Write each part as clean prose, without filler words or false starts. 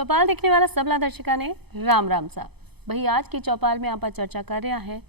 चौपाल देखने वाला सबला दर्शका ने राम राम सा भाई। आज की चौपाल में आप चर्चा कर रहे हैं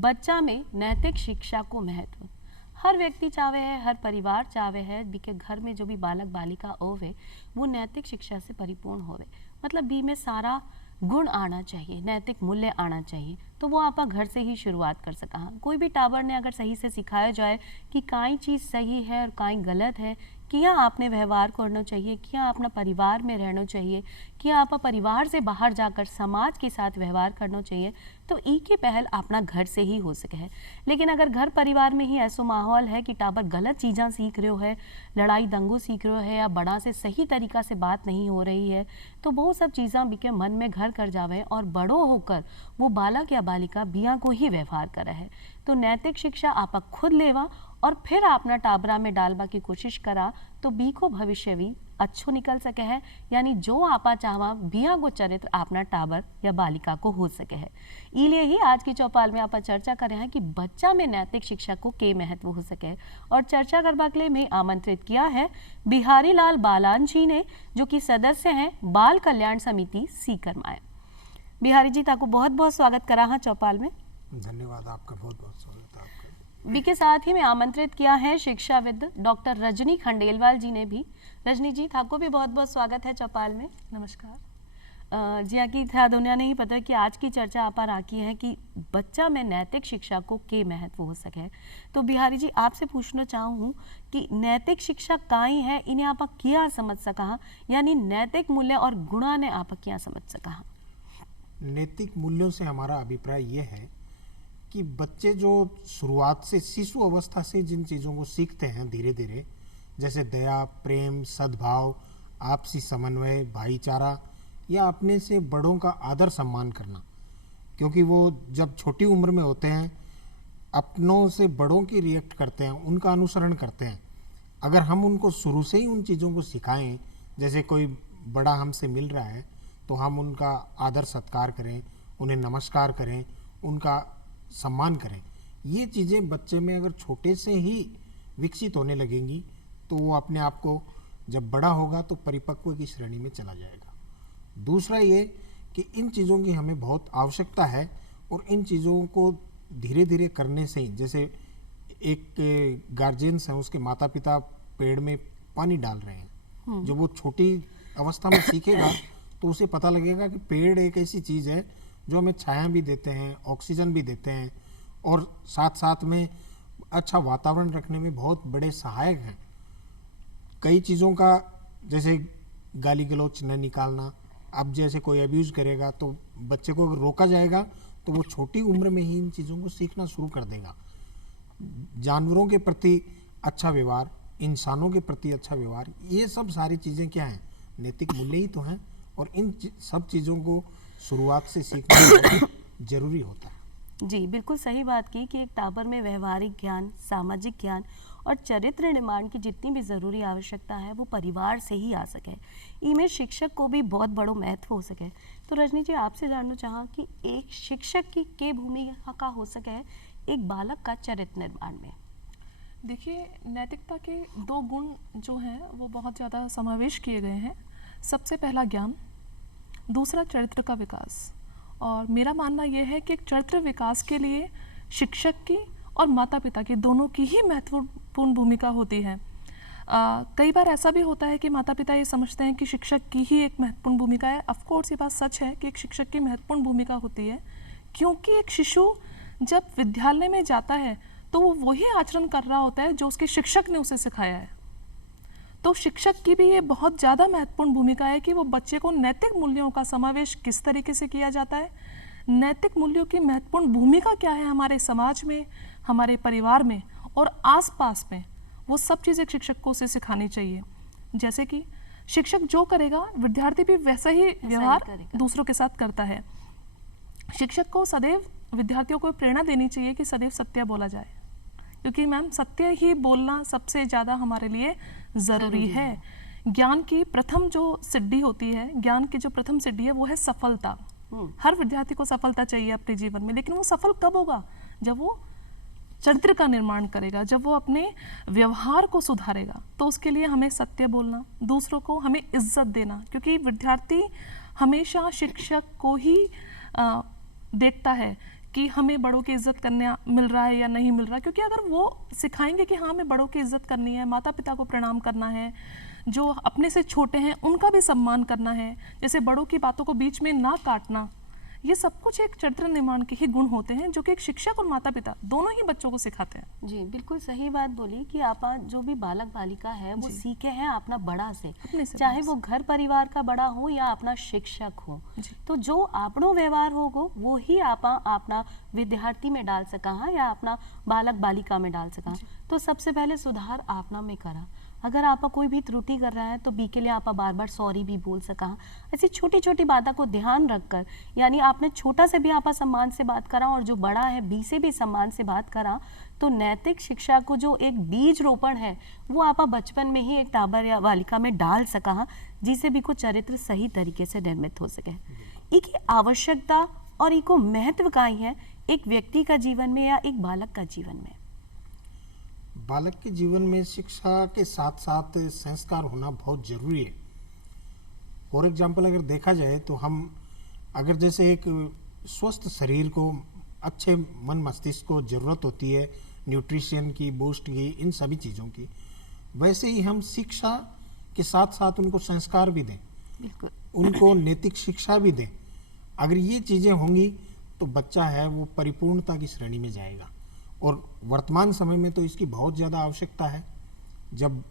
बच्चा में नैतिक शिक्षा को महत्व। हर व्यक्ति चाहे है, हर परिवार चाहे है कि घर में जो भी बालक बालिका होवे वो नैतिक शिक्षा से परिपूर्ण होवे। मतलब बी में सारा गुण आना चाहिए, नैतिक मूल्य आना चाहिए। तो वो आप घर से ही शुरुआत कर सका। कोई भी टाबर ने अगर सही से सिखाया जाए कि काई चीज़ सही है और काई गलत है, क्या आपने व्यवहार करना चाहिए, क्या अपना परिवार में रहना चाहिए, क्या आप परिवार से बाहर जाकर समाज के साथ व्यवहार करना चाहिए, तो ई की पहल अपना घर से ही हो सके है। लेकिन अगर घर परिवार में ही ऐसा माहौल है कि टाबर गलत चीज़ें सीख रहे हो है, लड़ाई दंगों सीख रहे हो है, या बड़ा से सही तरीका से बात नहीं हो रही है, तो वो सब चीज़ें बिके मन में घर कर जावे और बड़ों होकर वो बालक या बालिका बिया को ही व्यवहार करे है। तो नैतिक शिक्षा आप खुद लेवा और फिर अपना टाबरा में डालवा की कोशिश करा तो बी को भविष्य भी अच्छो निकल सके है। यानी जो आपा चाहवा बिया को चरित्र अपना टाबर या बालिका को हो सके है। इसलिए ही आज की चौपाल में आप चर्चा कर रहे हैं कि बच्चा में नैतिक शिक्षा को के महत्व हो सके। और चर्चा करवा के लिए मैं आमंत्रित किया है बिहारी लाल बालान जी ने, जो कि सदस्य हैं बाल कल्याण समिति सीकरमाया। बिहारी जी ताको बहुत बहुत स्वागत करा हाँ चौपाल में। धन्यवाद, आपका बहुत बहुत स्वागत है आपका। बी के साथ ही मैं आमंत्रित किया है शिक्षाविद डॉक्टर रजनी खंडेलवाल जी ने भी। रजनी जी थाको भी बहुत बहुत स्वागत है चौपाल में। नमस्कार जी। की था दुनिया ने ही पता है कि आज की चर्चा आप राखी है कि बच्चा में नैतिक शिक्षा को के महत्व हो सके। तो बिहारी जी आपसे पूछना चाहूँ कि नैतिक शिक्षा काई है, इन्हें आप क्या समझ सका, यानी नैतिक मूल्य और गुणा ने आप क्या समझ सका। नैतिक मूल्यों से हमारा अभिप्राय ये है कि बच्चे जो शुरुआत से शिशु अवस्था से जिन चीज़ों को सीखते हैं धीरे धीरे, जैसे दया, प्रेम, सद्भाव, आपसी समन्वय, भाईचारा या अपने से बड़ों का आदर सम्मान करना, क्योंकि वो जब छोटी उम्र में होते हैं अपनों से बड़ों की रिएक्ट करते हैं, उनका अनुसरण करते हैं। अगर हम उनको शुरू से ही उन चीज़ों को सिखाएं, जैसे कोई बड़ा हमसे मिल रहा है तो हम उनका आदर सत्कार करें, उन्हें नमस्कार करें, उनका सम्मान करें, ये चीज़ें बच्चे में अगर छोटे से ही विकसित होने लगेंगी तो वो अपने आप को जब बड़ा होगा तो परिपक्व की श्रेणी में चला जाएगा। दूसरा ये कि इन चीज़ों की हमें बहुत आवश्यकता है और इन चीज़ों को धीरे धीरे करने से ही, जैसे एक गार्जियंस हैं उसके माता पिता पेड़ में पानी डाल रहे हैं, जब वो छोटी अवस्था में सीखेगा तो उसे पता लगेगा कि पेड़ एक ऐसी चीज़ है जो हमें छाया भी देते हैं, ऑक्सीजन भी देते हैं और साथ साथ में अच्छा वातावरण रखने में बहुत बड़े सहायक हैं। कई चीज़ों का जैसे गाली गलौच न निकालना, अब जैसे कोई अब्यूज़ करेगा तो बच्चे को अगर रोका जाएगा तो वो छोटी उम्र में ही इन चीज़ों को सीखना शुरू कर देगा। जानवरों के प्रति अच्छा व्यवहार, इंसानों के प्रति अच्छा व्यवहार, ये सब सारी चीज़ें क्या हैं, नैतिक मूल्य ही तो हैं। और इन सब चीज़ों को शुरुआत से सीखना जरूरी होता है। जी बिल्कुल सही बात की कि एक टाबर में व्यवहारिक ज्ञान, सामाजिक ज्ञान और चरित्र निर्माण की जितनी भी ज़रूरी आवश्यकता है वो परिवार से ही आ सके। इनमें शिक्षक को भी बहुत बड़ो महत्व हो सके। तो रजनी जी आपसे जानना चाहा कि एक शिक्षक की के भूमिका का हो सके एक बालक का चरित्र निर्माण में। देखिए, नैतिकता के दो गुण जो हैं वो बहुत ज़्यादा समावेश किए गए हैं। सबसे पहला ज्ञान, दूसरा चरित्र का विकास। और मेरा मानना यह है कि चरित्र विकास के लिए शिक्षक की और माता पिता की दोनों की ही महत्वपूर्ण भूमिका होती है। कई बार ऐसा भी होता है कि माता पिता ये समझते हैं कि शिक्षक की ही एक महत्वपूर्ण भूमिका है। ऑफ कोर्स ये बात सच है कि एक शिक्षक की महत्वपूर्ण भूमिका होती है, क्योंकि एक शिशु जब विद्यालय में जाता है तो वो वही आचरण कर रहा होता है जो उसके शिक्षक ने उसे सिखाया है। तो शिक्षक की भी ये बहुत ज़्यादा महत्वपूर्ण भूमिका है कि वो बच्चे को नैतिक मूल्यों का समावेश किस तरीके से किया जाता है, नैतिक मूल्यों की महत्वपूर्ण भूमिका क्या है हमारे समाज में, हमारे परिवार में और आसपास में, वो सब चीज़ एक शिक्षक को उसे सिखानी चाहिए। जैसे कि शिक्षक जो करेगा विद्यार्थी भी वैसा ही व्यवहार दूसरों के साथ करता है। शिक्षक को सदैव विद्यार्थियों को प्रेरणा देनी चाहिए कि सदैव सत्य बोला जाए, क्योंकि मैम सत्य ही बोलना सबसे ज़्यादा हमारे लिए ज़रूरी है। ज्ञान की प्रथम जो सिद्धि होती है, ज्ञान की जो प्रथम सिद्धि है वो है सफलता। हर विद्यार्थी को सफलता चाहिए अपने जीवन में, लेकिन वो सफल कब होगा, जब वो चरित्र का निर्माण करेगा, जब वो अपने व्यवहार को सुधारेगा, तो उसके लिए हमें सत्य बोलना, दूसरों को हमें इज्जत देना, क्योंकि विद्यार्थी हमेशा शिक्षक को ही देखता है कि हमें बड़ों की इज्जत करना मिल रहा है या नहीं मिल रहा है। क्योंकि अगर वो सिखाएंगे कि हाँ हमें बड़ों की इज्जत करनी है, माता पिता को प्रणाम करना है, जो अपने से छोटे हैं उनका भी सम्मान करना है, जैसे बड़ों की बातों को बीच में ना काटना, ये सब कुछ एक चरित्र निर्माण के ही गुण होते हैं जो कि एक शिक्षक और माता पिता दोनों ही बच्चों को सिखाते हैं। जी बिल्कुल सही बात बोली कि आप जो भी बालक बालिका है वो सीखे हैं अपना बड़ा से, अपने से चाहे बड़ा वो घर परिवार का बड़ा हो या अपना शिक्षक हो। तो जो आपनो व्यवहार होगो वो ही आप अपना विद्यार्थी में डाल सका हाँ या अपना बालक बालिका में डाल सका। तो सबसे पहले सुधार आपना में करा। अगर आप कोई भी त्रुटि कर रहा है तो बी के लिए आप बार बार सॉरी भी बोल सका। ऐसी छोटी छोटी बातों को ध्यान रखकर, यानी आपने छोटा से भी आप सम्मान से बात करा और जो बड़ा है बी से भी सम्मान से बात करा, तो नैतिक शिक्षा को जो एक बीज रोपण है वो आप बचपन में ही एक टाबर या बालिका में डाल सका, जिससे भी को चरित्र सही तरीके से निर्मित हो सके। एक आवश्यकता और एक महत्व का ही है एक व्यक्ति का जीवन में या एक बालक का जीवन में। बालक के जीवन में शिक्षा के साथ साथ संस्कार होना बहुत जरूरी है। फॉर एग्जाम्पल अगर देखा जाए तो हम अगर जैसे एक स्वस्थ शरीर को, अच्छे मन मस्तिष्क को ज़रूरत होती है न्यूट्रिशन की, बूस्ट की, इन सभी चीज़ों की, वैसे ही हम शिक्षा के साथ साथ उनको संस्कार भी दें, बिल्कुल उनको नैतिक शिक्षा भी दें। अगर ये चीज़ें होंगी तो बच्चा है वो परिपूर्णता की श्रेणी में जाएगा। और वर्तमान समय में तो इसकी बहुत ज़्यादा आवश्यकता है। जब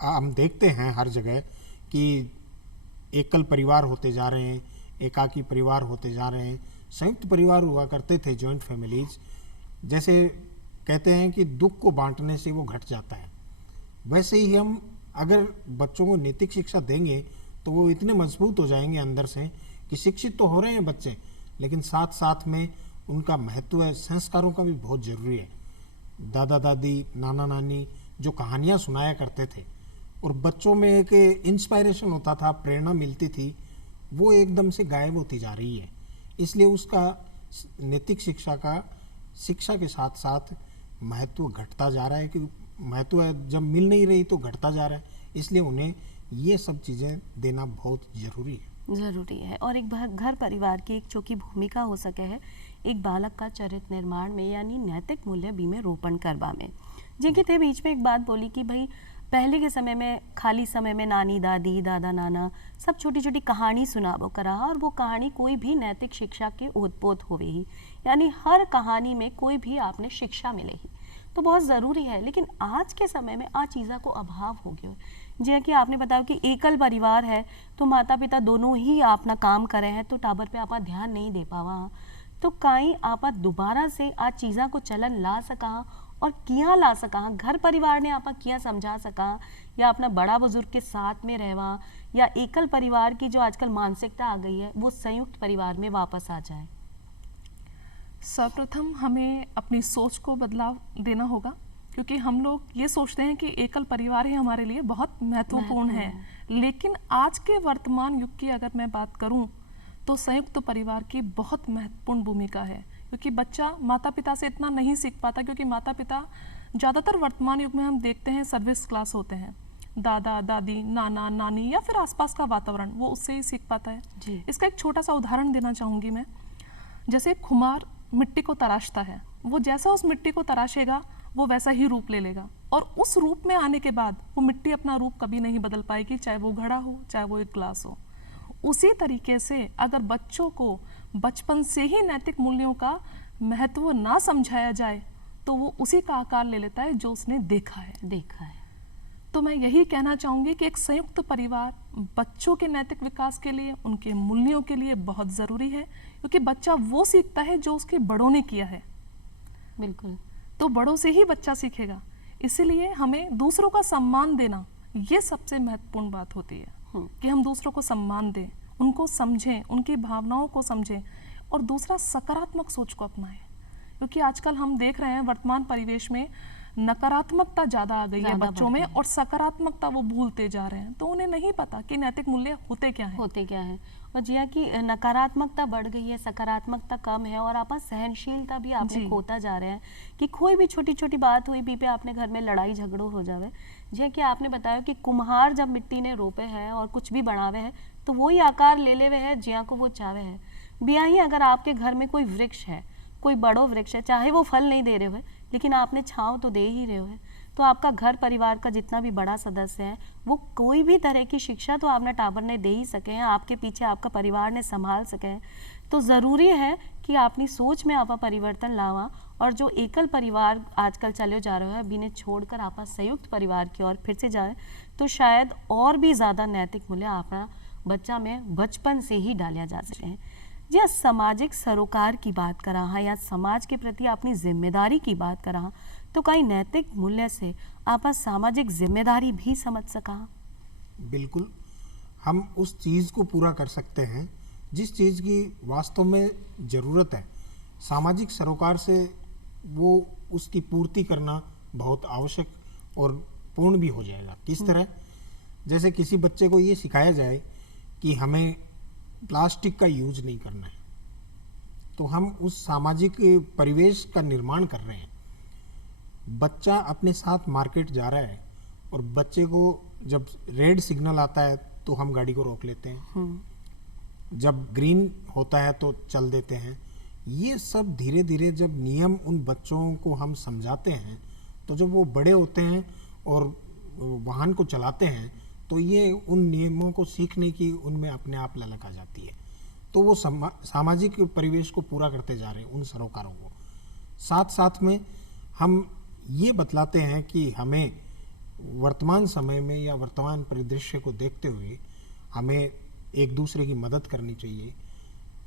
हम देखते हैं हर जगह कि एकल परिवार होते जा रहे हैं, एकाकी परिवार होते जा रहे हैं, संयुक्त परिवार हुआ करते थे, जॉइंट फैमिलीज, जैसे कहते हैं कि दुख को बांटने से वो घट जाता है, वैसे ही हम अगर बच्चों को नैतिक शिक्षा देंगे तो वो इतने मजबूत हो जाएंगे अंदर से कि शिक्षित तो हो रहे हैं बच्चे, लेकिन साथ साथ में उनका महत्व है, संस्कारों का भी बहुत ज़रूरी है। दादा दादी, नाना नानी जो कहानियाँ सुनाया करते थे और बच्चों में एक इंस्पायरेशन होता था, प्रेरणा मिलती थी, वो एकदम से गायब होती जा रही है। इसलिए उसका नैतिक शिक्षा का शिक्षा के साथ साथ महत्व घटता जा रहा है कि महत्व जब मिल नहीं रही तो घटता जा रहा है। इसलिए उन्हें ये सब चीज़ें देना बहुत ज़रूरी है। ज़रूरी है। और एक घर परिवार की एक चौकी भूमिका हो सके है एक बालक का चरित्र निर्माण में, यानी नैतिक मूल्य भी में रोपण करवा में। जिनके थे बीच में एक बात बोली कि भाई पहले के समय में खाली समय में नानी दादी, दादा नाना सब छोटी छोटी कहानी सुनाबो करा, और वो कहानी कोई भी नैतिक शिक्षा के ओतपोत होवे ही, यानी हर कहानी में कोई भी आपने शिक्षा मिले ही, तो बहुत ज़रूरी है। लेकिन आज के समय में आ चीज़ा को अभाव हो गया। जैसे कि आपने बताया कि एकल परिवार है तो माता पिता दोनों ही अपना काम करे हैं, तो टाबर पे आप ध्यान नहीं दे पावा, तो कहीं आप दोबारा से आ चीज़ा को चलन ला सका और किया ला सका, घर परिवार ने आप किया समझा सका, या अपना बड़ा बुजुर्ग के साथ में रहवा, या एकल परिवार की जो आजकल मानसिकता आ गई है वो संयुक्त परिवार में वापस आ जाए। सर्वप्रथम हमें अपनी सोच को बदलाव देना होगा, क्योंकि हम लोग ये सोचते हैं कि एकल परिवार ही हमारे लिए बहुत महत्वपूर्ण है। लेकिन आज के वर्तमान युग की अगर मैं बात करूं तो संयुक्त परिवार की बहुत महत्वपूर्ण भूमिका है, क्योंकि बच्चा माता पिता से इतना नहीं सीख पाता, क्योंकि माता पिता ज़्यादातर वर्तमान युग में हम देखते हैं सर्विस क्लास होते हैं, दादा दादी, नाना नानी या फिर आसपास का वातावरण, वो उससे ही सीख पाता है। इसका एक छोटा सा उदाहरण देना चाहूँगी मैं। जैसे खुमार मिट्टी को तराशता है, वो जैसा उस मिट्टी को तराशेगा वो वैसा ही रूप ले लेगा, और उस रूप में आने के बाद वो मिट्टी अपना रूप कभी नहीं बदल पाएगी, चाहे वो घड़ा हो चाहे वो एक ग्लास हो। उसी तरीके से अगर बच्चों को बचपन से ही नैतिक मूल्यों का महत्व ना समझाया जाए तो वो उसी का आकार ले लेता है जो उसने देखा है। तो मैं यही कहना चाहूँगी कि एक संयुक्त परिवार बच्चों के नैतिक विकास के लिए, उनके मूल्यों के लिए बहुत ज़रूरी है, क्योंकि बच्चा वो सीखता है जो उसके बड़ों ने किया है। बिल्कुल, तो बड़ों से ही बच्चा सीखेगा। इसीलिए हमें दूसरों का सम्मान देना ये सबसे महत्वपूर्ण बात होती है, कि हम दूसरों को सम्मान दें, उनको समझें, उनकी भावनाओं को समझें, और दूसरा सकारात्मक सोच को अपनाएं। क्योंकि आजकल हम देख रहे हैं वर्तमान परिवेश में नकारात्मकता ज़्यादा आ गई है ज़्यादा बच्चों बढ़ में गई है। और सकारात्मकता वो भूलते जा रहे हैं, तो उन्हें नहीं पता कि नैतिक मूल्य होते क्या हैं। होते क्या है। और जिया की नकारात्मकता बढ़ गई है, सकारात्मकता कम है, और आप सहनशीलता भी आपने जी। खोता जा रहे हैं कि कोई भी छोटी छोटी बात हुई भी पे आपने घर में लड़ाई झगड़ो हो जावे। जिया कि आपने बताया कि कुम्हार जब मिट्टी ने रोपे है और कुछ भी बनावे है तो वही आकार ले लेवे है जिया को वो चावे है। बिया ही अगर आपके घर में कोई वृक्ष है, कोई बड़ो वृक्ष है, चाहे वो फल नहीं दे रहे हो लेकिन आपने छांव तो दे ही रहे हो, तो आपका घर परिवार का जितना भी बड़ा सदस्य है वो कोई भी तरह की शिक्षा तो आपने टाबर ने दे ही सके हैं, आपके पीछे आपका परिवार ने संभाल सके हैं। तो ज़रूरी है कि अपनी सोच में आप परिवर्तन लावा, और जो एकल परिवार आजकल चले जा रहे हैं बिने छोड़कर आप संयुक्त परिवार की ओर फिर से जाए तो शायद और भी ज़्यादा नैतिक मूल्य आपका बच्चा में बचपन से ही डालिया जा सके हैं। या सामाजिक सरोकार की बात करा हाँ, या समाज के प्रति अपनी जिम्मेदारी की बात करा हाँ, तो कई नैतिक मूल्य से आप सामाजिक जिम्मेदारी भी समझ सका। बिल्कुल, हम उस चीज़ को पूरा कर सकते हैं जिस चीज़ की वास्तव में ज़रूरत है। सामाजिक सरोकार से वो उसकी पूर्ति करना बहुत आवश्यक और पूर्ण भी हो जाएगा। किस तरह? जैसे किसी बच्चे को ये सिखाया जाए कि हमें प्लास्टिक का यूज नहीं करना है, तो हम उस सामाजिक परिवेश का निर्माण कर रहे हैं। बच्चा अपने साथ मार्केट जा रहा है और बच्चे को जब रेड सिग्नल आता है तो हम गाड़ी को रोक लेते हैं, जब ग्रीन होता है तो चल देते हैं। ये सब धीरे धीरे जब नियम उन बच्चों को हम समझाते हैं तो जब वो बड़े होते हैं और वाहन को चलाते हैं तो ये उन नियमों को सीखने की उनमें अपने आप ललक आ जाती है। तो वो सामाजिक परिवेश को पूरा करते जा रहे हैं उन सरोकारों को। साथ साथ में हम ये बतलाते हैं कि हमें वर्तमान समय में या वर्तमान परिदृश्य को देखते हुए हमें एक दूसरे की मदद करनी चाहिए,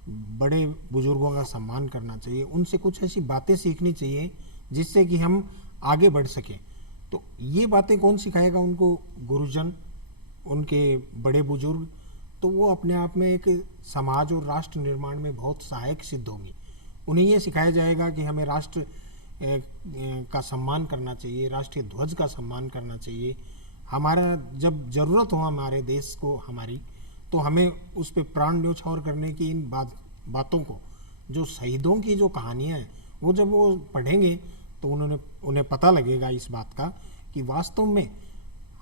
बड़े बुजुर्गों का सम्मान करना चाहिए, उनसे कुछ ऐसी बातें सीखनी चाहिए जिससे कि हम आगे बढ़ सकें। तो ये बातें कौन सिखाएगा उनको? गुरुजन, उनके बड़े बुजुर्ग। तो वो अपने आप में एक समाज और राष्ट्र निर्माण में बहुत सहायक सिद्ध होंगी। उन्हें ये सिखाया जाएगा कि हमें राष्ट्र का सम्मान करना चाहिए, राष्ट्रीय ध्वज का सम्मान करना चाहिए। हमारा जब ज़रूरत हो हमारे देश को हमारी, तो हमें उस पर प्राण न्यौछावर करने की इन बातों को, जो शहीदों की जो कहानियाँ हैं, वो जब वो पढ़ेंगे तो उन्हें पता लगेगा इस बात का कि वास्तव में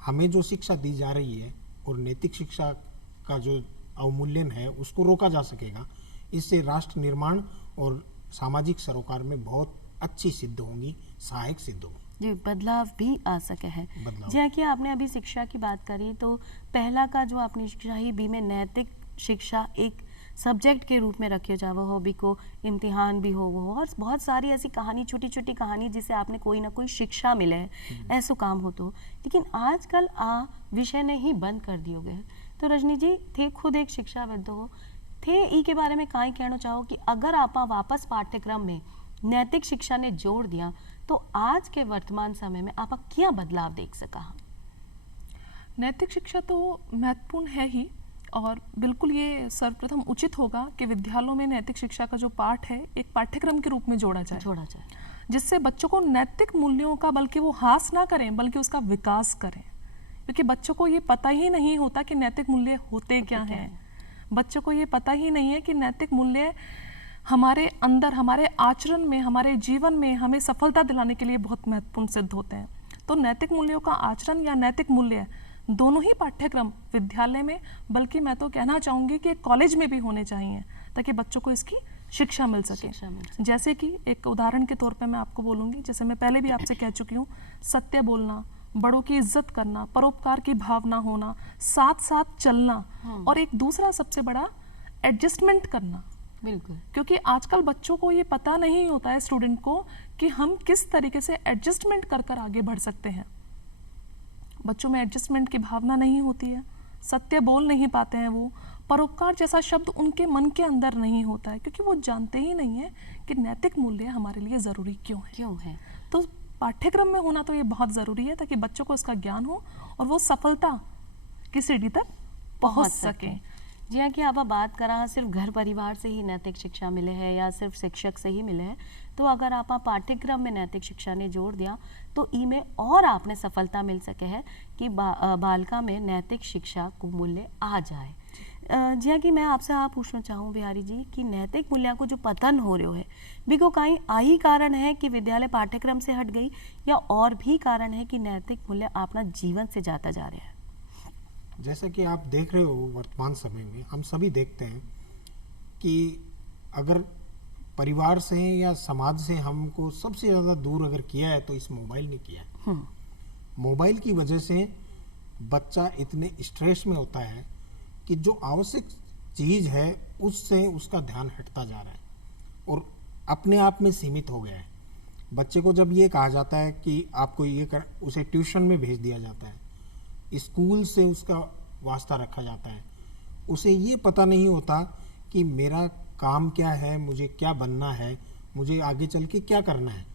हमें जो शिक्षा दी जा रही है और नैतिक शिक्षा का जो अवमूल्यन है उसको रोका जा सकेगा। इससे राष्ट्र निर्माण और सामाजिक सरोकार में बहुत अच्छी सिद्ध होंगी, सहायक सिद्ध होंगी। जी, बदलाव भी आ सके है। जैसा कि आपने अभी शिक्षा की बात करी, तो पहला का जो अपनी शिक्षा ही बी में नैतिक शिक्षा एक सब्जेक्ट के रूप में रखे जावा हो, भी को इम्तिहान भी हो वो, और बहुत सारी ऐसी कहानी, छोटी छोटी कहानी जिसे आपने कोई ना कोई शिक्षा मिले है, ऐसा काम हो। तो लेकिन आजकल विषय ने ही बंद कर दिए गए। तो रजनी जी थे खुद एक शिक्षाविद हो, थे ई के बारे में काई कहना चाहो कि अगर आप वापस पाठ्यक्रम में नैतिक शिक्षा ने जोड़ दिया तो आज के वर्तमान समय में आप क्या बदलाव देख सका? नैतिक शिक्षा तो महत्वपूर्ण है ही, और बिल्कुल ये सर्वप्रथम उचित होगा कि विद्यालयों में नैतिक शिक्षा का जो पाठ है एक पाठ्यक्रम के रूप में जोड़ा जाए, जिससे बच्चों को नैतिक मूल्यों का बल्कि वो हास ना करें बल्कि उसका विकास करें। क्योंकि बच्चों को ये पता ही नहीं होता कि नैतिक मूल्य होते क्या हैं। बच्चों को ये पता ही नहीं है कि नैतिक मूल्य हमारे अंदर, हमारे आचरण में, हमारे जीवन में हमें सफलता दिलाने के लिए बहुत महत्वपूर्ण सिद्ध होते हैं। तो नैतिक मूल्यों का आचरण या नैतिक मूल्य दोनों ही पाठ्यक्रम विद्यालय में, बल्कि मैं तो कहना चाहूँगी कि कॉलेज में भी होने चाहिए, ताकि बच्चों को इसकी शिक्षा मिल सके। जैसे कि एक उदाहरण के तौर पे मैं आपको बोलूँगी, जैसे मैं पहले भी आपसे कह चुकी हूँ, सत्य बोलना, बड़ों की इज्जत करना, परोपकार की भावना होना, साथ साथ चलना, और एक दूसरा सबसे बड़ा एडजस्टमेंट करना। बिल्कुल, क्योंकि आजकल बच्चों को ये पता नहीं होता है, स्टूडेंट को, कि हम किस तरीके से एडजस्टमेंट कर कर आगे बढ़ सकते हैं। बच्चों में एडजस्टमेंट की भावना नहीं होती है, सत्य बोल नहीं पाते हैं, वो परोपकार जैसा शब्द उनके मन के अंदर नहीं होता है, क्योंकि वो जानते ही नहीं है कि नैतिक मूल्य हमारे लिए ज़रूरी क्यों है। तो पाठ्यक्रम में होना तो ये बहुत ज़रूरी है, ताकि बच्चों को इसका ज्ञान हो और वो सफलता की सीढ़ी तक पहुँच सकें। जी हाँ, कि आप बात करा सिर्फ घर परिवार से ही नैतिक शिक्षा मिले है या सिर्फ शिक्षक से ही मिले हैं, तो अगर आप पाठ्यक्रम में नैतिक शिक्षा ने जोड़ दिया तो इमें और आपने सफलता मिल सके है कि बालिका में नैतिक शिक्षा को मूल्य आ जाए। जी हाँ, कि मैं आपसे आप पूछना चाहूँ बिहारी जी कि नैतिक मूल्य को जो पतन हो रहे है बिको कहीं आई कारण है कि विद्यालय पाठ्यक्रम से हट गई या और भी कारण है कि नैतिक मूल्य अपना जीवन से जाता जा रहा है? जैसा कि आप देख रहे हो वर्तमान समय में हम सभी देखते हैं कि अगर परिवार से या समाज से हमको सबसे ज़्यादा दूर अगर किया है तो इस मोबाइल ने किया है। मोबाइल की वजह से बच्चा इतने स्ट्रेस में होता है कि जो आवश्यक चीज़ है उससे उसका ध्यान हटता जा रहा है और अपने आप में सीमित हो गया है। बच्चे को जब ये कहा जाता है कि आपको ये कर, उसे ट्यूशन में भेज दिया जाता है, स्कूल से उसका वास्ता रखा जाता है, उसे ये पता नहीं होता कि मेरा काम क्या है, मुझे क्या बनना है, मुझे आगे चल के क्या करना है।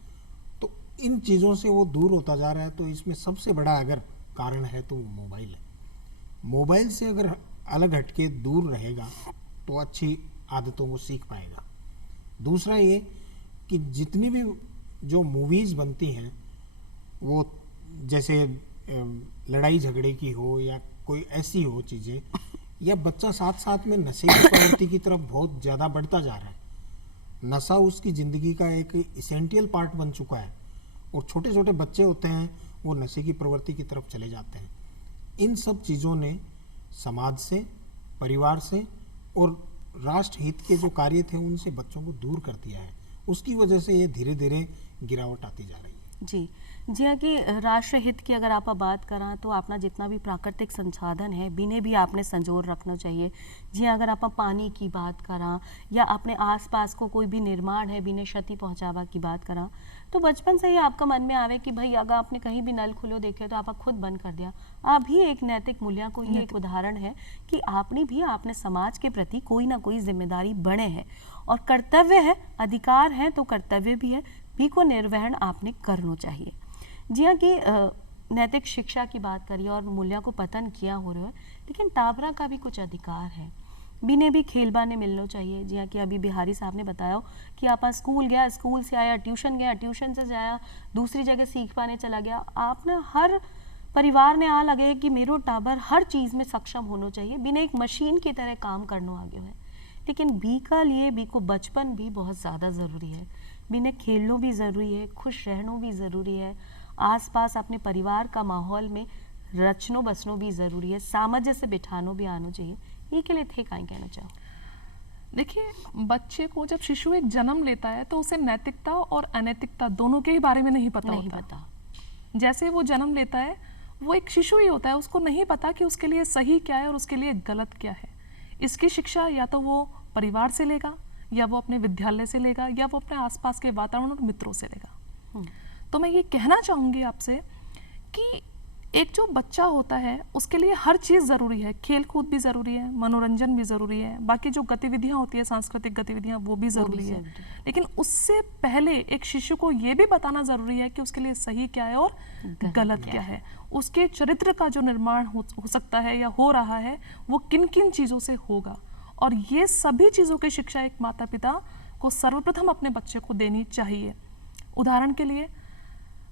तो इन चीज़ों से वो दूर होता जा रहा है। तो इसमें सबसे बड़ा अगर कारण है तो वो मोबाइल है। मोबाइल से अगर अलग हटके दूर रहेगा तो अच्छी आदतों को सीख पाएगा। दूसरा ये कि जितनी भी जो मूवीज़ बनती हैं वो जैसे लड़ाई झगड़े की हो या कोई ऐसी हो चीज़ें, या बच्चा साथ साथ में नशे की प्रवृत्ति की तरफ बहुत ज़्यादा बढ़ता जा रहा है। नशा उसकी ज़िंदगी का एक इसेंशियल पार्ट बन चुका है और छोटे छोटे बच्चे होते हैं वो नशे की प्रवृत्ति की तरफ चले जाते हैं। इन सब चीज़ों ने समाज से, परिवार से और राष्ट्र हित के जो कार्य थे उनसे बच्चों को दूर कर दिया है। उसकी वजह से ये धीरे धीरे गिरावट आती जा रही है। जी हाँ, कि राष्ट्र हित की अगर आप बात करा तो अपना जितना भी प्राकृतिक संसाधन है बिने भी आपने संजोर रखना चाहिए। जी हाँ, अगर आप पानी की बात करा या अपने आसपास को कोई भी निर्माण है बिने क्षति पहुंचावा की बात करा तो बचपन से ही आपका मन में आवे कि भाई अगर आपने कहीं भी नल खुलो देखे तो आप खुद बंद कर दिया। आप भी एक नैतिक मूल्य को ये एक उदाहरण है कि आपने भी आपने समाज के प्रति कोई ना कोई जिम्मेदारी बने है और कर्तव्य है, अधिकार है तो कर्तव्य भी है, भी को निर्वहन आपने करना चाहिए। जी हाँ, कि नैतिक शिक्षा की बात करिए और मूल्य को पतन किया हो रहा है, लेकिन टाबरा का भी कुछ अधिकार है, बिने भी खेलबा ने मिलना चाहिए। जी हाँ, कि अभी बिहारी साहब ने बताया कि आप स्कूल गया, स्कूल से आया, ट्यूशन गया, ट्यूशन से जाया दूसरी जगह सीख पाने चला गया। आप ना हर परिवार ने आ लगे कि मेरो टाबर हर चीज़ में सक्षम होना चाहिए, बिना एक मशीन की तरह काम करना आगे है। लेकिन बी का लिए बी को बचपन भी बहुत ज़्यादा ज़रूरी है, बिना खेलना भी ज़रूरी है, खुश रहना भी ज़रूरी है, आसपास अपने परिवार का माहौल में रचनो बसनो भी ज़रूरी है, सामंजस्य बिठानो भी आना चाहिए। ये के लिए थे कहीं कहना चाहो? देखिए, बच्चे को जब शिशु एक जन्म लेता है तो उसे नैतिकता और अनैतिकता दोनों के ही बारे में नहीं पता। जैसे वो जन्म लेता है वो एक शिशु ही होता है, उसको नहीं पता कि उसके लिए सही क्या है और उसके लिए गलत क्या है। इसकी शिक्षा या तो वो परिवार से लेगा, या वो अपने विद्यालय से लेगा, या वो अपने आसपास के वातावरण और मित्रों से लेगा। तो मैं ये कहना चाहूँगी आपसे कि एक जो बच्चा होता है उसके लिए हर चीज़ ज़रूरी है, खेल कूद भी ज़रूरी है, मनोरंजन भी ज़रूरी है, बाकी जो गतिविधियाँ होती है सांस्कृतिक गतिविधियाँ वो भी ज़रूरी है। लेकिन उससे पहले एक शिशु को ये भी बताना ज़रूरी है कि उसके लिए सही क्या है और गलत क्या है। उसके चरित्र का जो निर्माण हो सकता है या हो रहा है वो किन किन चीज़ों से होगा, और ये सभी चीज़ों की शिक्षा एक माता पिता को सर्वप्रथम अपने बच्चे को देनी चाहिए। उदाहरण के लिए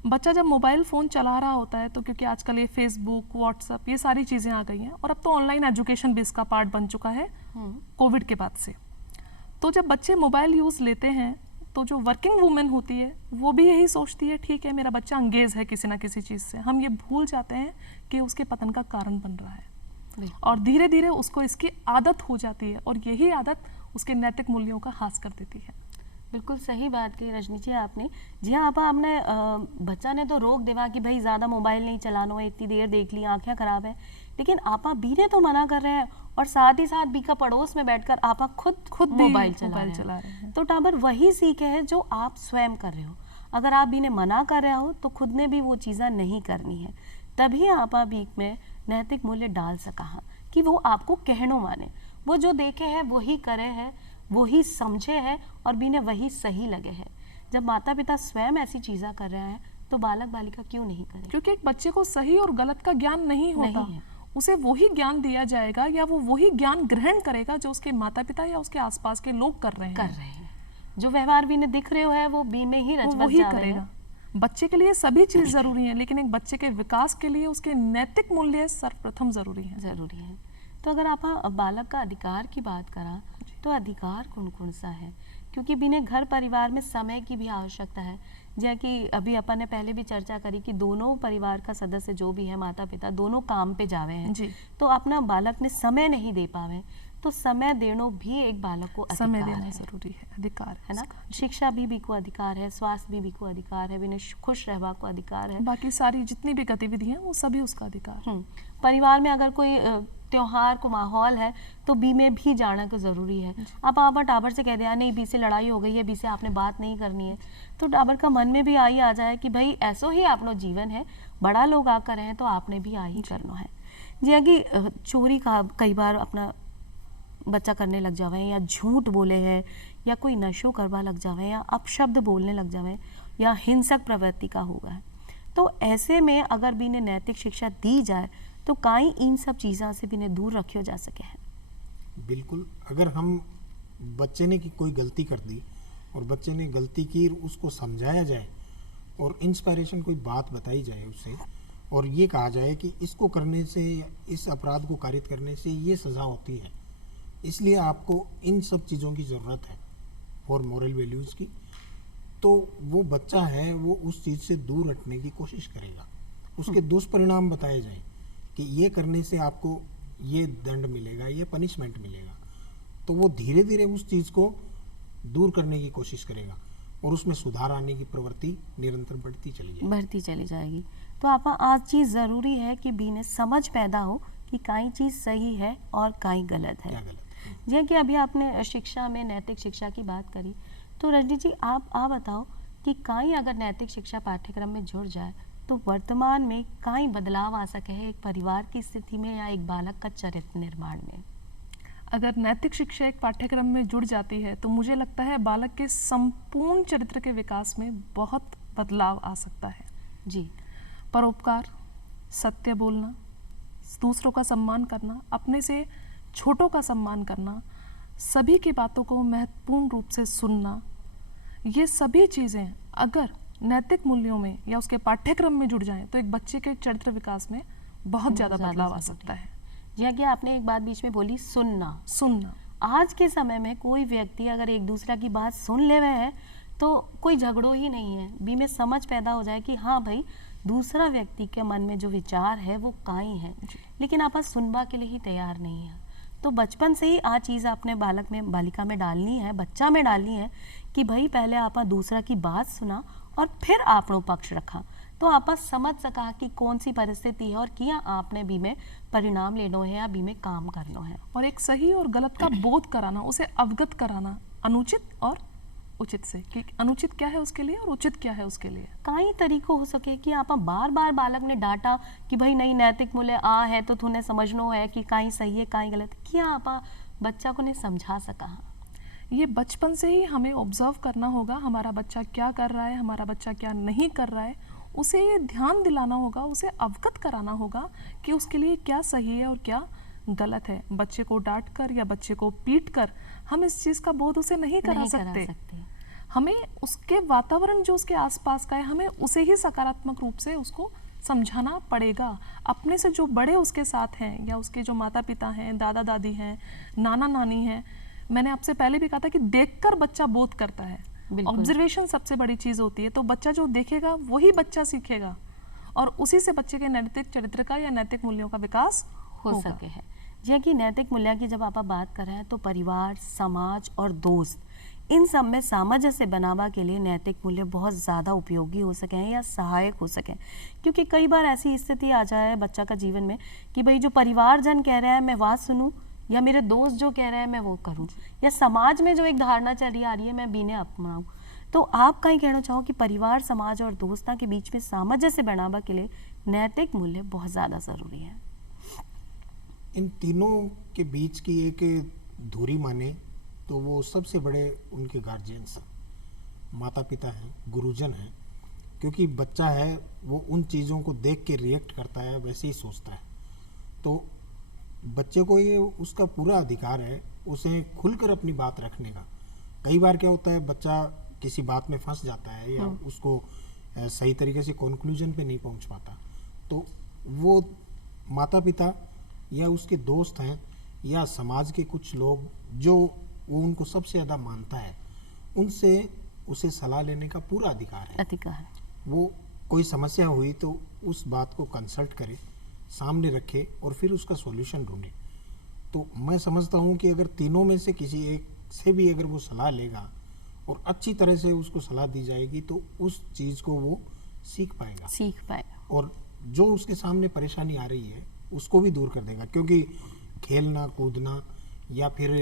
बच्चा जब मोबाइल फ़ोन चला रहा होता है तो क्योंकि आजकल ये फेसबुक, व्हाट्सएप ये सारी चीज़ें आ गई हैं और अब तो ऑनलाइन एजुकेशन भी इसका पार्ट बन चुका है कोविड के बाद से। तो जब बच्चे मोबाइल यूज़ लेते हैं तो जो वर्किंग वूमेन होती है वो भी यही सोचती है ठीक है मेरा बच्चा अंगेज है किसी ना किसी चीज़ से। हम ये भूल जाते हैं कि उसके पतन का कारण बन रहा है और धीरे धीरे उसको इसकी आदत हो जाती है और यही आदत उसके नैतिक मूल्यों का ह्रास कर देती है। बिल्कुल सही बात कही रजनी जी आपने। जी हाँ, आपा हमने बच्चा ने तो रोक देवा कि भाई ज़्यादा मोबाइल नहीं चलाना है, इतनी देर देख ली आंखें खराब है, लेकिन आपा बी ने तो मना कर रहे हैं और साथ ही साथ बी का पड़ोस में बैठकर आपा खुद मोबाइल चला रहे हैं। तो टाबर वही सीखे है जो आप स्वयं कर रहे हो। अगर आप बी ने मना कर रहे हो तो खुद ने भी वो चीज़ें नहीं करनी है, तभी आपा बी में नैतिक मूल्य डाल सका कि वो आपको कहनो माने, वो जो देखे है वही करे है, वही समझे है और बिना वही सही लगे है। जब माता पिता स्वयं ऐसी चीज़ें कर रहे हैं तो बालक बालिका क्यों नहीं करे? क्योंकि एक बच्चे को सही और गलत का ज्ञान नहीं होता। उसे वही ज्ञान दिया जाएगा या वो वही ज्ञान ग्रहण करेगा जो उसके माता पिता या उसके आसपास के लोग कर रहे हैं। जो व्यवहार भी ने दिख रहे हो है वो बी में ही वो रच बस वही जावे करेगा। है। बच्चे के लिए सभी चीज जरूरी है, लेकिन एक बच्चे के विकास के लिए उसके नैतिक मूल्य सर्वप्रथम जरूरी है। जरूरी है। तो अगर आप बालक का अधिकार की बात करा तो अधिकार कौन कौन सा है, क्योंकि बिना घर परिवार में समय की भी आवश्यकता है। जैसे कि अभी अपन ने पहले भी चर्चा करी कि दोनों परिवार का सदस्य जो भी है, माता पिता दोनों काम पे जावे हैं जी। तो अपना बालक ने समय नहीं दे पावे, तो समय देना भी एक बालक को समय अधिकार देना है। जरूरी है, अधिकार है ना। शिक्षा भी को अधिकार है, स्वास्थ्य भी को अधिकार है, बिना खुश रहवा को अधिकार है। बाकी सारी जितनी भी गतिविधियां हैं वो सभी उसका अधिकार है। परिवार में अगर कोई त्योहार को माहौल है तो बी में भी जाना को जरूरी है। अब आप टाबर से कह दिया नहीं बी से लड़ाई हो गई है, बी से आपने बात नहीं करनी है, तो टाबर का मन में भी आई आ जाए कि भाई ऐसो ही आपनो जीवन है, बड़ा लोग आकर हैं तो आपने भी आ ही करना है। जी कि चोरी का कई बार अपना बच्चा करने लग जावे या झूठ बोले है या कोई नशो करवा लग जावे या अपशब्द बोलने लग जावे या हिंसक प्रवृत्ति का होगा है, तो ऐसे में अगर भी ने नैतिक शिक्षा दी जाए तो काई इन सब चीज़ों से भी ने दूर रखियो जा सके है। बिल्कुल, अगर हम बच्चे ने की कोई गलती कर दी और बच्चे ने गलती की उसको समझाया जाए और इंस्पायरेशन कोई बात बताई जाए उसे और ये कहा जाए कि इसको करने से, इस अपराध को कारित करने से ये सज़ा होती है, इसलिए आपको इन सब चीज़ों की ज़रूरत है और मॉरल वैल्यूज़ की, तो वो बच्चा है वो उस चीज़ से दूर हटने की कोशिश करेगा। उसके दुष्परिणाम बताए जाएं कि ये करने से आपको ये दंड मिलेगा, ये पनिशमेंट मिलेगा, तो वो धीरे धीरे उस चीज़ को दूर करने की कोशिश करेगा और उसमें सुधार आने की प्रवृत्ति निरंतर बढ़ती चली जाएगी। तो आप आज चीज़ ज़रूरी है कि बी ने समझ पैदा हो कि काई चीज़ सही है और काई गलत है। जैसे कि अभी आपने शिक्षा में नैतिक शिक्षा की बात करी, तो रजनी जी आप बताओ कि काई अगर नैतिक शिक्षा पाठ्यक्रम में जुड़ जाए तो वर्तमान में काई बदलाव आ सके है एक परिवार की स्थिति में या एक बालक का चरित्र निर्माण में। अगर नैतिक शिक्षा एक पाठ्यक्रम में जुड़ जाती है तो मुझे लगता है बालक के संपूर्ण चरित्र के विकास में बहुत बदलाव आ सकता है। जी। परोपकार, सत्य बोलना, दूसरों का सम्मान करना, अपने से छोटों का सम्मान करना, सभी की बातों को महत्वपूर्ण रूप से सुनना, ये सभी चीज़ें अगर नैतिक मूल्यों में या उसके पाठ्यक्रम में जुड़ जाएं तो एक बच्चे के चरित्र विकास में बहुत ज़्यादा बदलाव आ सकता है। जहाँ कि आपने एक बात बीच में बोली, सुनना। आज के समय में कोई व्यक्ति अगर एक दूसरा की बात सुन ले रहे हैं तो कोई झगड़ो ही नहीं है, बी में समझ पैदा हो जाए कि हाँ भाई दूसरा व्यक्ति के मन में जो विचार है वो काई है, लेकिन आप सुनवा के लिए ही तैयार नहीं है। तो बचपन से ही आ चीज़ आपने बालक में, बालिका में डालनी है, बच्चा में डालनी है कि भाई पहले आप दूसरा की बात सुना और फिर आपनो पक्ष रखा, तो आप समझ सका कि कौन सी परिस्थिति है और किया आपने बी में परिणाम लेना है या बी में काम करना है। और एक सही और गलत का बोध कराना, उसे अवगत कराना अनुचित और उचित से, कि अनुचित क्या है उसके लिए और उचित क्या है उसके लिए। कई तरीकों हो सके कि आप बार बार बालक ने डांटा कि भाई नहीं नैतिक मूल्य आ है तो तूने समझना है कि काई सही है काई गलत, क्या आप बच्चा को नहीं समझा सका। ये बचपन से ही हमें ऑब्जर्व करना होगा, हमारा बच्चा क्या कर रहा है, हमारा बच्चा क्या नहीं कर रहा है, उसे ये ध्यान दिलाना होगा, उसे अवगत कराना होगा कि उसके लिए क्या सही है और क्या गलत है। बच्चे को डांट कर या बच्चे को पीट कर हम इस चीज़ का बोध उसे नहीं करा सकते। हमें उसके वातावरण जो उसके आसपास का है, हमें उसे ही सकारात्मक रूप से उसको समझाना पड़ेगा। अपने से जो बड़े उसके साथ हैं या उसके जो माता पिता हैं, दादा दादी हैं, नाना नानी हैं, मैंने आपसे पहले भी कहा था कि देखकर बच्चा बोध करता है। ऑब्जर्वेशन सबसे बड़ी चीज़ होती है, तो बच्चा जो देखेगा वही बच्चा सीखेगा और उसी से बच्चे के नैतिक चरित्र का या नैतिक मूल्यों का विकास हो सके है। जी कि नैतिक मूल्य की जब आप बात कर रहे हैं तो परिवार, समाज और दोस्त, इन सब में सामंजस्य बनावा के लिए नैतिक मूल्य बहुत ज़्यादा उपयोगी हो सके या सहायक हो सके, क्योंकि कई बार ऐसी स्थिति आ जाए बच्चा का जीवन में कि भाई जो परिवारजन कह रहे हैं मैं बात सुनूं या मेरे दोस्त जो कह रहे हैं मैं वो करूं, या समाज में जो एक धारणा चली आ रही है मैं बीने अपनाऊं। तो आप कहीं कहना चाहो कि परिवार, समाज और दोस्ता के बीच में सामंजस्य बनावा के लिए नैतिक मूल्य बहुत ज़्यादा ज़रूरी है। इन तीनों के बीच की एक धुरी माने तो वो सबसे बड़े उनके गार्जियंस हैं, माता पिता हैं, गुरुजन हैं, क्योंकि बच्चा है वो उन चीज़ों को देख के रिएक्ट करता है, वैसे ही सोचता है। तो बच्चे को ये उसका पूरा अधिकार है उसे खुलकर अपनी बात रखने का। कई बार क्या होता है, बच्चा किसी बात में फंस जाता है या उसको सही तरीके से कंक्लूजन पे नहीं पहुंच पाता, तो वो माता पिता या उसके दोस्त हैं या समाज के कुछ लोग जो वो उनको सबसे ज़्यादा मानता है, उनसे उसे सलाह लेने का पूरा अधिकार है। अधिकार। वो कोई समस्या हुई तो उस बात को कंसल्ट करे, सामने रखे और फिर उसका सॉल्यूशन ढूंढे। तो मैं समझता हूँ कि अगर तीनों में से किसी एक से भी अगर वो सलाह लेगा और अच्छी तरह से उसको सलाह दी जाएगी तो उस चीज़ को वो सीख पाएगा और जो उसके सामने परेशानी आ रही है उसको भी दूर कर देगा। क्योंकि खेलना कूदना या फिर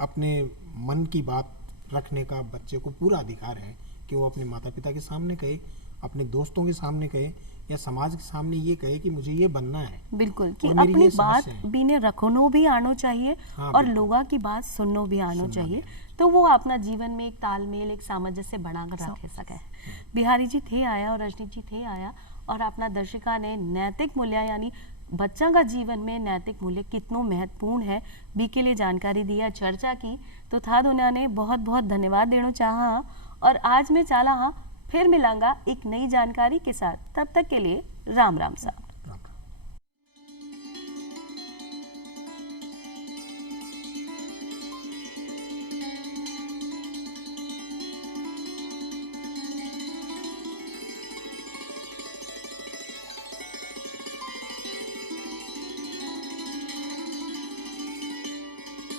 अपने मन की बात रखने का बच्चे को पूरा अधिकार है कि वो अपने माता पिता के सामने कहे, अपने दोस्तों के सामने कहे या समाज के सामने ये कहे कि मुझे ये बनना है। बिल्कुल, कि और मेरी अपनी ये बात समस्या है। भी ने रखनो भी आनो चाहिए हाँ, और बिल्कुल। लोगों की बात सुननो भी आनो सुनना चाहिए, भी। तो वो अपना जीवन में एक तालमेल, एक सामंजस्य बनाकर रख सके। बिहारी जी थे आया और रजनी जी थे आया और अपना दर्शिका ने नैतिक मूल्य यानी बच्चा का जीवन में नैतिक मूल्य कितनों महत्वपूर्ण है बी के लिए जानकारी दिया, चर्चा की। तो था उन्होंने बहुत बहुत धन्यवाद देना चाहा और आज मैं चाला हाँ फिर मिलांगा एक नई जानकारी के साथ। तब तक के लिए राम राम साहब।